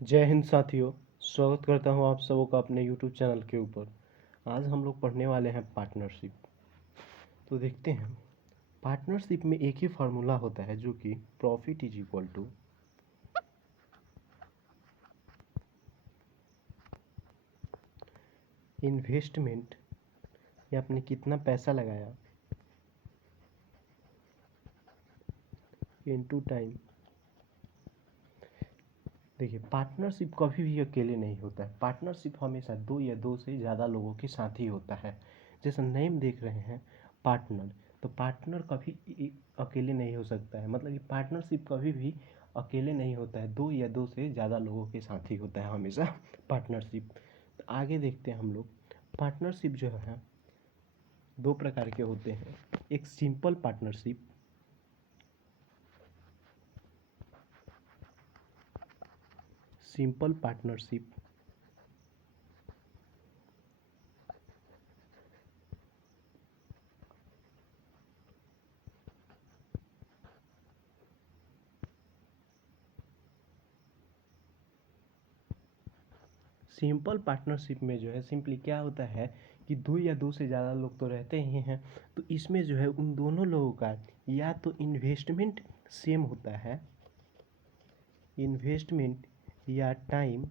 जय हिंद साथियों। स्वागत करता हूं आप सबों का अपने YouTube चैनल के ऊपर। आज हम लोग पढ़ने वाले हैं पार्टनरशिप। तो देखते हैं, पार्टनरशिप में एक ही फार्मूला होता है जो कि profit is equal to investment, या आपने कितना पैसा लगाया, इनटू टाइम। देखिए, पार्टनरशिप कभी भी अकेले नहीं होता है। पार्टनरशिप हमेशा दो या दो से ज़्यादा लोगों के साथ ही होता है। जैसे नेम देख रहे हैं पार्टनर, तो पार्टनर कभी अकेले नहीं हो सकता है। मतलब कि पार्टनरशिप कभी भी अकेले नहीं होता है, दो या दो से ज़्यादा लोगों के साथ ही होता है हमेशा पार्टनरशिप। तो आगे देखते हैं हम लोग। पार्टनरशिप जो है दो प्रकार के होते हैं। एक simple partnership, simple partnership simple partnership में जो है सिंपली क्या होता है कि दो या दो से ज़्यादा लोग तो रहते ही हैं। तो इसमें जो है उन दोनों लोगों का या तो इन्वेस्टमेंट सेम होता है, इन्वेस्टमेंट या टाइम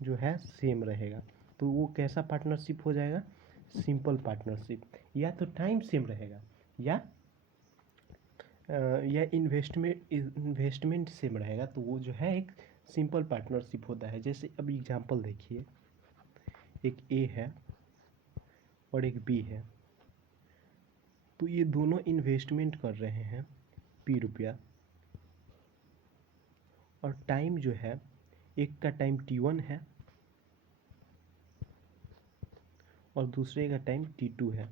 जो है सेम रहेगा। तो वो कैसा पार्टनरशिप हो जाएगा? Simple partnership. या तो टाइम सेम रहेगा या या इन्वेस्टमेंट सेम रहेगा, तो वो जो है एक सिंपल पार्टनरशिप होता है। जैसे अब एग्जांपल देखिए, एक ए है और एक बी है। तो ये दोनों इन्वेस्टमेंट कर रहे हैं पी रुपया, और टाइम जो है एक का टाइम T1 है और दूसरे का टाइम T2 है।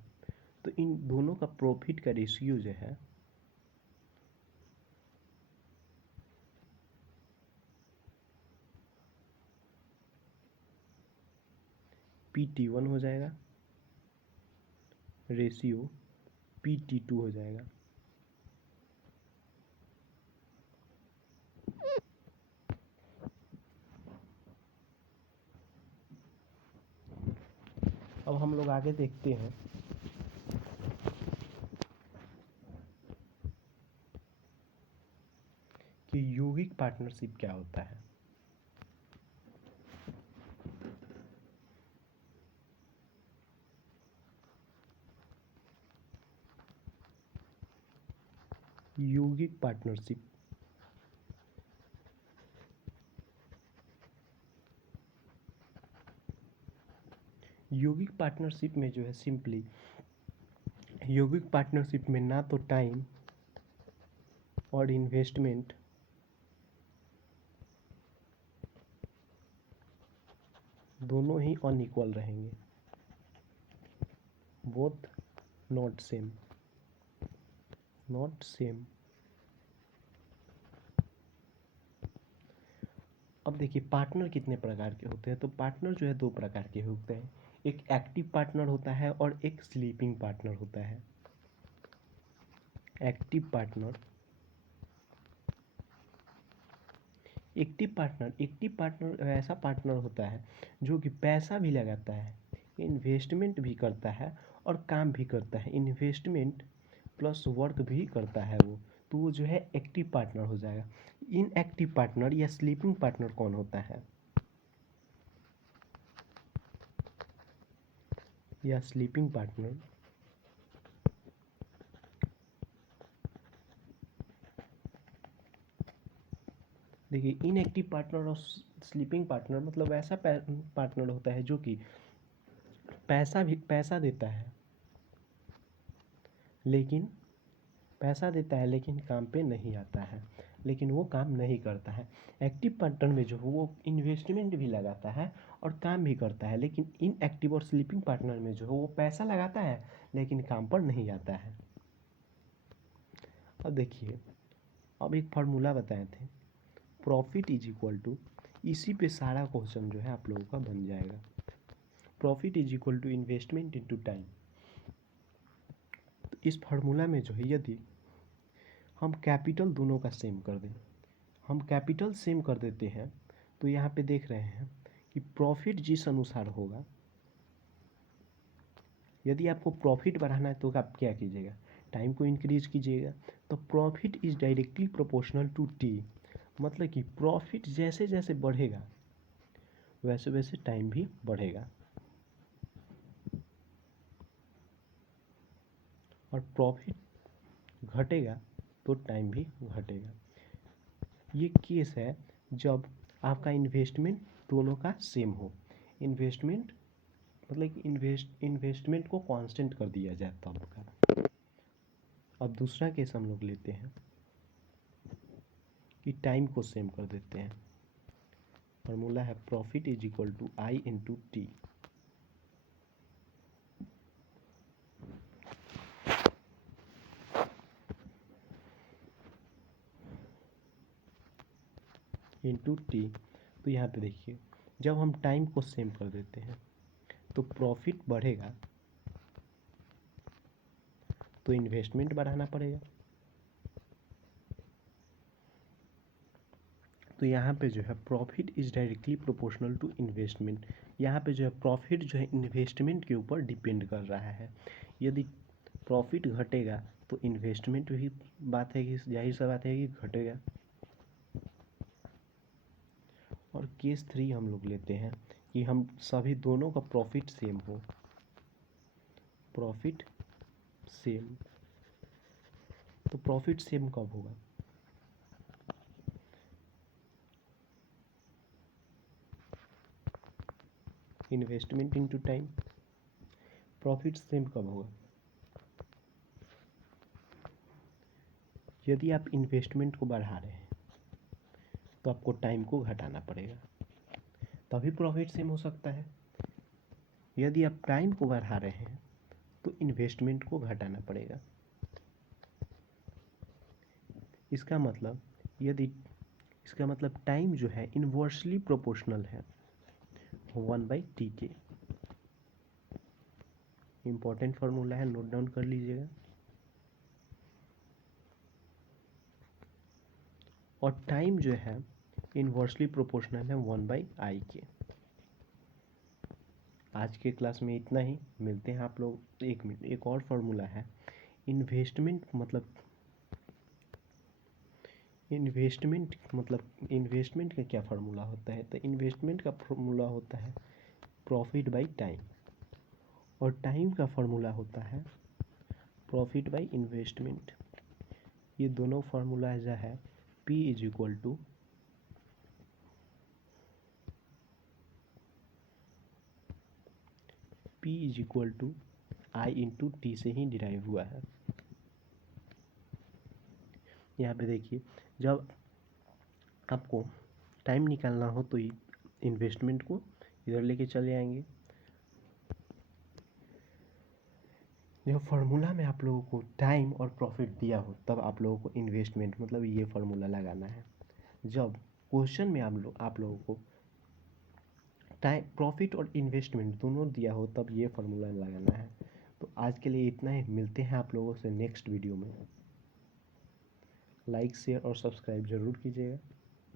तो इन दोनों का प्रॉफिट का रेशियो जो है PT1 हो जाएगा, रेशियो PT2 हो जाएगा। अब हम लोग आगे देखते हैं कि यौगिक पार्टनरशिप क्या होता है। यौगिक पार्टनरशिप यौगिक पार्टनरशिप में जो है सिंपली यौगिक पार्टनरशिप में ना तो टाइम और इन्वेस्टमेंट दोनों ही अनइक्वल रहेंगे, both not same, not same. अब देखिए, पार्टनर कितने प्रकार के होते हैं। तो पार्टनर जो है दो प्रकार के होते हैं। एक एक्टिव पार्टनर होता है और एक स्लीपिंग पार्टनर होता है। एक्टिव पार्टनर ऐसा पार्टनर होता है जो कि पैसा भी लगाता है, इन्वेस्टमेंट भी करता है और काम भी करता है। इन्वेस्टमेंट प्लस वर्क भी करता है वो, तो वो जो है एक्टिव पार्टनर हो जाएगा। इनएक्टिव पार्टनर या स्लीपिंग पार्टनर कौन होता है? या स्लीपिंग पार्टनर देखिए, इनएक्टिव पार्टनर और स्लीपिंग पार्टनर मतलब ऐसा पार्टनर होता है जो कि पैसा देता है, लेकिन लेकिन काम पे नहीं आता है, लेकिन वो काम नहीं करता है। एक्टिव पार्टनर में जो वो इन्वेस्टमेंट भी लगाता है और काम भी करता है, लेकिन इनएक्टिव और स्लीपिंग पार्टनर में जो है वो पैसा लगाता है लेकिन काम पर नहीं आता है। अब देखिए, अब एक फार्मूला बताए थे, प्रॉफिट इज इक्वल टू, इसी पे सारा क्वेश्चन जो है आप लोगों का बन जाएगा। Profit is equal to investment into time. तो इस फार्मूला में जो है यदि हम कैपिटल दोनों का सेम कर दें, हम कैपिटल सेम कर देते हैं तो यहाँ पे देख रहे हैं कि प्रॉफिट जिस अनुसार होगा, यदि आपको प्रॉफिट बढ़ाना है तो आप क्या कीजिएगा, टाइम को इंक्रीज कीजिएगा। तो profit is directly proportional to T, मतलब कि प्रॉफिट जैसे जैसे बढ़ेगा वैसे वैसे टाइम भी बढ़ेगा, और प्रॉफिट घटेगा तो टाइम भी घटेगा। ये केस है जब आपका इन्वेस्टमेंट दोनों का सेम हो। इन्वेस्टमेंट मतलब कि इन्वेस्टमेंट को कांस्टेंट कर दिया जाए तब का। अब दूसरा केस हम लोग लेते हैं कि टाइम को सेम कर देते हैं। फॉर्मूला है profit is equal to I into T. Into T. तो यहाँ पे देखिए, जब हम टाइम को सेम कर देते हैं तो प्रॉफिट बढ़ेगा तो इन्वेस्टमेंट बढ़ाना पड़ेगा। तो यहाँ पे जो है profit is directly proportional to investment. यहाँ पे जो है प्रॉफिट जो है इन्वेस्टमेंट के ऊपर डिपेंड कर रहा है। यदि प्रॉफिट घटेगा तो इन्वेस्टमेंट भी बात है कि जाहिर सा बात है कि घटेगा। और केस 3 हम लोग लेते हैं कि हम सभी दोनों का प्रॉफिट सेम हो। प्रॉफिट सेम, तो प्रॉफिट सेम कब होगा, investment into time. Profit same कब होगा, यदि आप इन्वेस्टमेंट को बढ़ा रहे हैं तो आपको टाइम को घटाना पड़ेगा, तभी प्रॉफिट सेम हो सकता है। यदि आप टाइम को बढ़ा रहे हैं तो इन्वेस्टमेंट को घटाना पड़ेगा। इसका मतलब टाइम जो है इन्वर्सली प्रोपोर्शनल है 1/t के। इंपॉर्टेंट फार्मूला है, नोट डाउन कर लीजिएगा। और टाइम जो है इन्वर्सली प्रोपोर्शनल है 1/i के। आज के क्लास में इतना ही, मिलते हैं आप लोग। एक मिनट, एक और फार्मूला है इन्वेस्टमेंट का क्या फार्मूला होता है। तो इन्वेस्टमेंट का फार्मूला होता है प्रॉफिट बाई टाइम, और टाइम का फार्मूला होता है प्रॉफिट बाई इन्वेस्टमेंट। ये दोनों फार्मूला जो है P is equal to I into T से ही डिराइव हुआ है। यहाँ पे देखिए, जब आपको टाइम निकालना हो तो इन्वेस्टमेंट को इधर लेके चले आएंगे। जब फार्मूला में आप लोगों को टाइम और प्रॉफिट दिया हो तब आप लोगों को इन्वेस्टमेंट मतलब ये फार्मूला लगाना है। जब क्वेश्चन में आप लोगों को टाइम, प्रॉफिट और इन्वेस्टमेंट दोनों दिया हो तब ये फार्मूला लगाना है। तो आज के लिए इतना ही, मिलते हैं आप लोगों से नेक्स्ट वीडियो में। लाइक शेयर और सब्सक्राइब ज़रूर कीजिएगा।